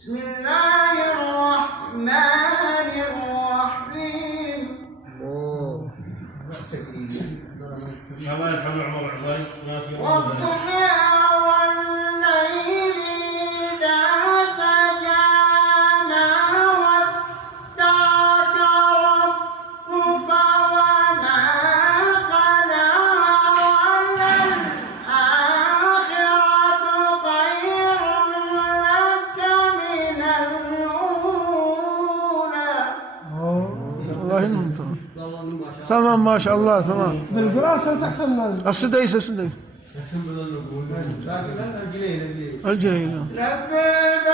بسم الله الرحمن الرحيم. والضحى والليل إذا سجى ما ودعك ربك وما قلى وللآخرة خير لك من الأولى. والله انتم تمام ما شاء الله تمام. بالقراءة صوت أحسن من السديس السديس لكن أنا الجليل. لبيك